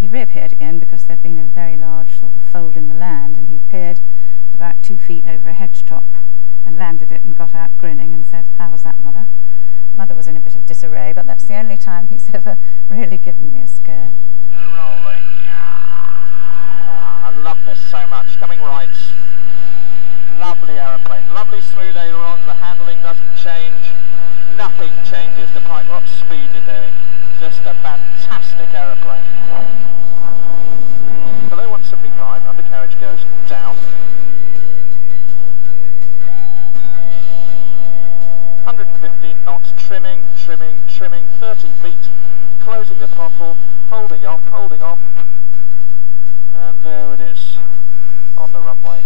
He reappeared again because there'd been a very large sort of fold in the land, and he appeared at about 2 feet over a hedge top and landed it and got out grinning and said, "How was that, Mother?" Mother was in a bit of disarray, but that's the only time he's ever really given me a scare. Rolling. I love this so much. Coming right. Lovely aeroplane. Lovely smooth ailerons. The handling doesn't change. Nothing changes despite what speed you're doing. Just a fantastic aeroplane. Below 175, undercarriage goes down. 115 knots, trimming, 30 feet, closing the throttle, holding off, and there it is, on the runway.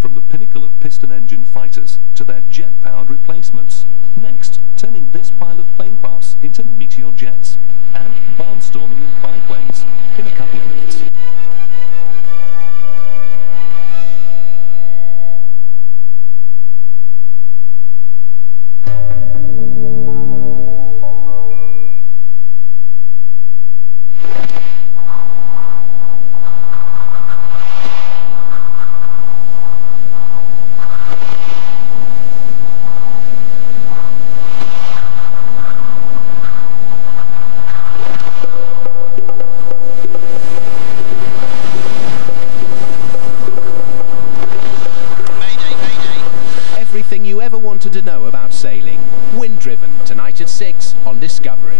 From the pinnacle of piston engine fighters to their jet-powered replacements. Next, turning this pile of plane parts into Meteor jets and barnstorming in biplanes in a couple of minutes. Everything you ever wanted to know about sailing. Wind Driven, tonight at 6 on Discovery.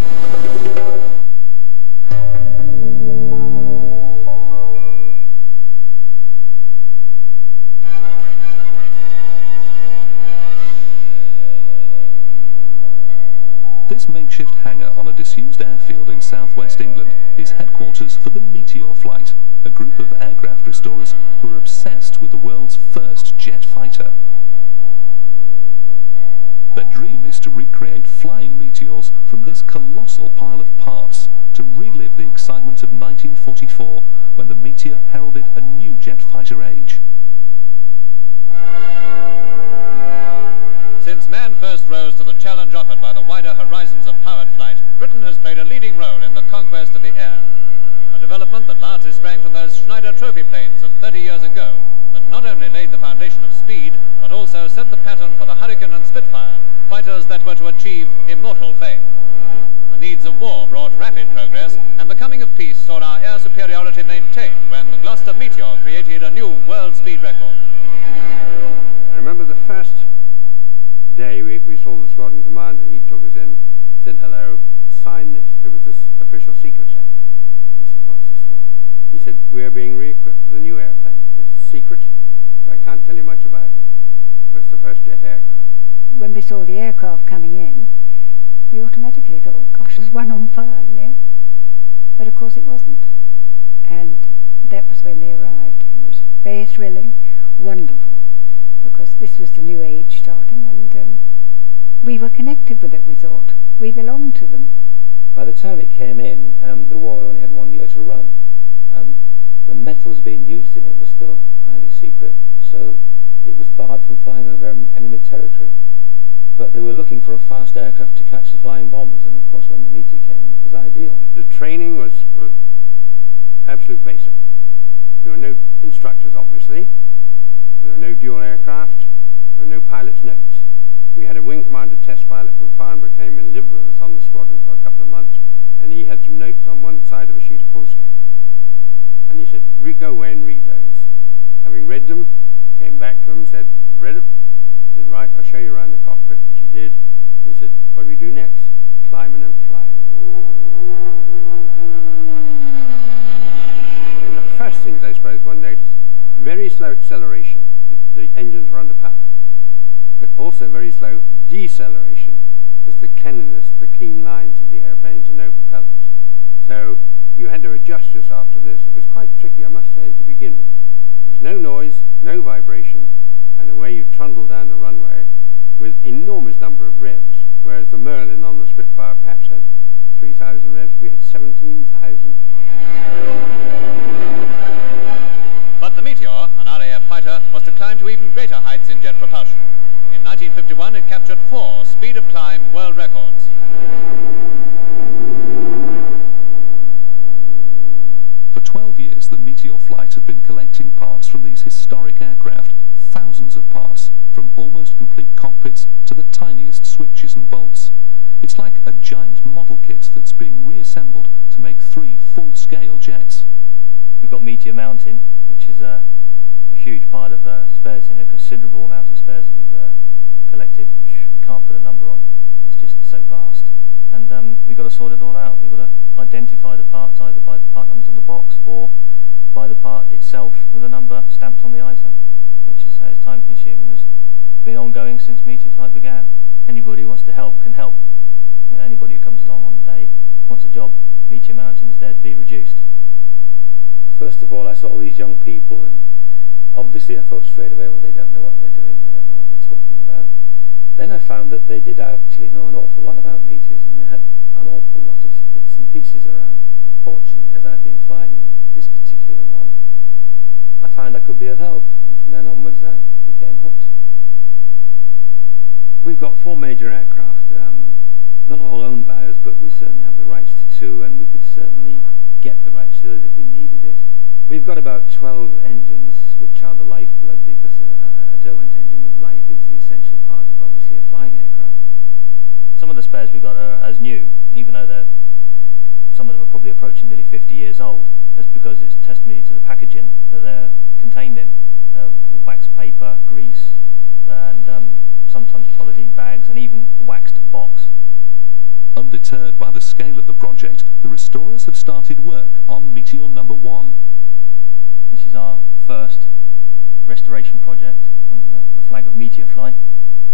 This makeshift hangar on a disused airfield in southwest England is headquarters for the Meteor flight, a group of aircraft restorers who are obsessed with the world's first jet fighter. Their dream is to recreate flying Meteors from this colossal pile of parts, to relive the excitement of 1944 when the Meteor heralded a new jet fighter age. Since man first rose to the challenge offered by the wider horizons of powered flight, Britain has played a leading role in the conquest of the air. A development that largely sprang from those Schneider trophy planes of 30 years ago, that not only laid the foundation of speed, but also set the pattern for the Hurricane and Spitfire, fighters that were to achieve immortal fame. The needs of war brought rapid progress, and the coming of peace saw our air superiority maintained when the Gloucester Meteor created a new world speed record. I remember the first day we saw the squadron commander. He took us in, said hello, sign this. It was this Official Secrets Act. We said, what's this for? He said, we're being re-equipped with a new airplane. It's secret, so I can't tell you much about it, but it's the first jet aircraft. When we saw the aircraft coming in, we automatically thought, oh gosh, there's one on fire, you know? But of course it wasn't. And that was when they arrived. It was very thrilling, wonderful, because this was the new age starting, and we were connected with it, we thought. We belonged to them. By the time it came in, the war only had 1 year to run, and the metals being used in it were still highly secret, so it was barred from flying over enemy territory. But they were looking for a fast aircraft to catch the flying bombs, and of course when the Meteor came in, it was ideal. The training was absolute basic. There were no instructors, obviously. There were no dual aircraft. There were no pilot's notes. We had a wing commander test pilot from Farnborough came and lived with us on the squadron for a couple of months, and he had some notes on one side of a sheet of foolscap. And he said, go away and read those. Having read them, came back to him and said, we've read it. He said, right, I'll show you around the cockpit, which he did. He said, what do we do next? Climb in and fly. And the first things I suppose one noticed, very slow acceleration. The engines were underpowered. But also very slow deceleration, because the cleanliness, the clean lines of the airplanes and no propellers. So you had to adjust yourself to this. It was quite tricky, I must say, to begin with. There was no noise, no vibration, and away you trundle down the runway with enormous number of revs, whereas the Merlin on the Spitfire perhaps had 3,000 revs. We had 17,000. But the Meteor, an RAF fighter, was to climb to even greater heights in jet propulsion. In 1951, it captured 4 speed of climb world records. plane parts from these historic aircraft, thousands of parts, from almost complete cockpits to the tiniest switches and bolts. It's like a giant model kit that's being reassembled to make 3 full-scale jets. We've got Meteor Mountain, which is a huge pile of spares in, a considerable amount of spares that we've collected, which we can't put a number on. It's just so vast. And we've got to sort it all out. We've got to identify the parts either by the part numbers on the box or by the part itself with a number stamped on the item, which is time consuming. It's been ongoing since Meteor Flight began. Anybody who wants to help can help. You know, anybody who comes along on the day wants a job, Meteor Mountain is there to be reduced. First of all, I saw all these young people, and obviously I thought straight away, well, they don't know what they're doing, they don't know what they're talking about. Then I found that they did actually know an awful lot about meteors, and they had an awful lot of bits and pieces around. Unfortunately, as I'd been flying this particular one, I found I could be of help, and from then onwards I became hooked. We've got 4 major aircraft, not all owned by us, but we certainly have the rights to 2, and we could certainly get the rights to it if we needed it. We've got about 12 engines, which are the lifeblood, because a Derwent engine with life is the essential part of, obviously, a flying aircraft. Some of the spares we've got are as new, even though some of them are probably approaching nearly 50 years old. That's because it's testimony to the packaging that they're contained in, with waxed paper, grease, and sometimes polythene bags, and even waxed box. Undeterred by the scale of the project, the restorers have started work on Meteor number 1. This is our first restoration project under the flag of Meteor Flight.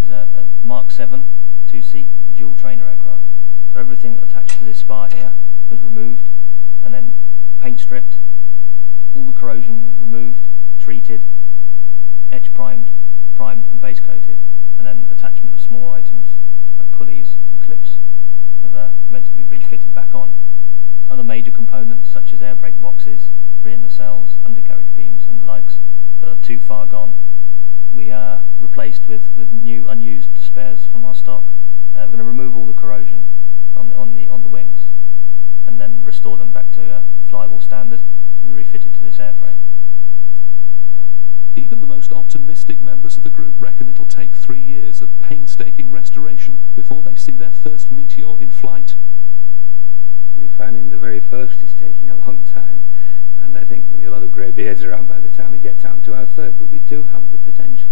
This is a Mark 7 2-seat dual trainer aircraft. So everything attached to this spar here was removed and then paint stripped. All the corrosion was removed, treated, etch primed and base coated, and then attachment of small items like pulleys and clips are meant to be refitted back on. Other major components such as air brake boxes, rear nacelles, undercarriage beams and the likes that are too far gone, we are replaced with new unused spares from our stock. We're going to remove all the corrosion on the wings and then restore them back to a flyable standard to be refitted to this airframe. Even the most optimistic members of the group reckon it'll take 3 years of painstaking restoration before they see their first Meteor in flight. We're finding the very first is taking a long time, and I think there'll be a lot of grey beards around by the time we get down to our third, but we do have the potential.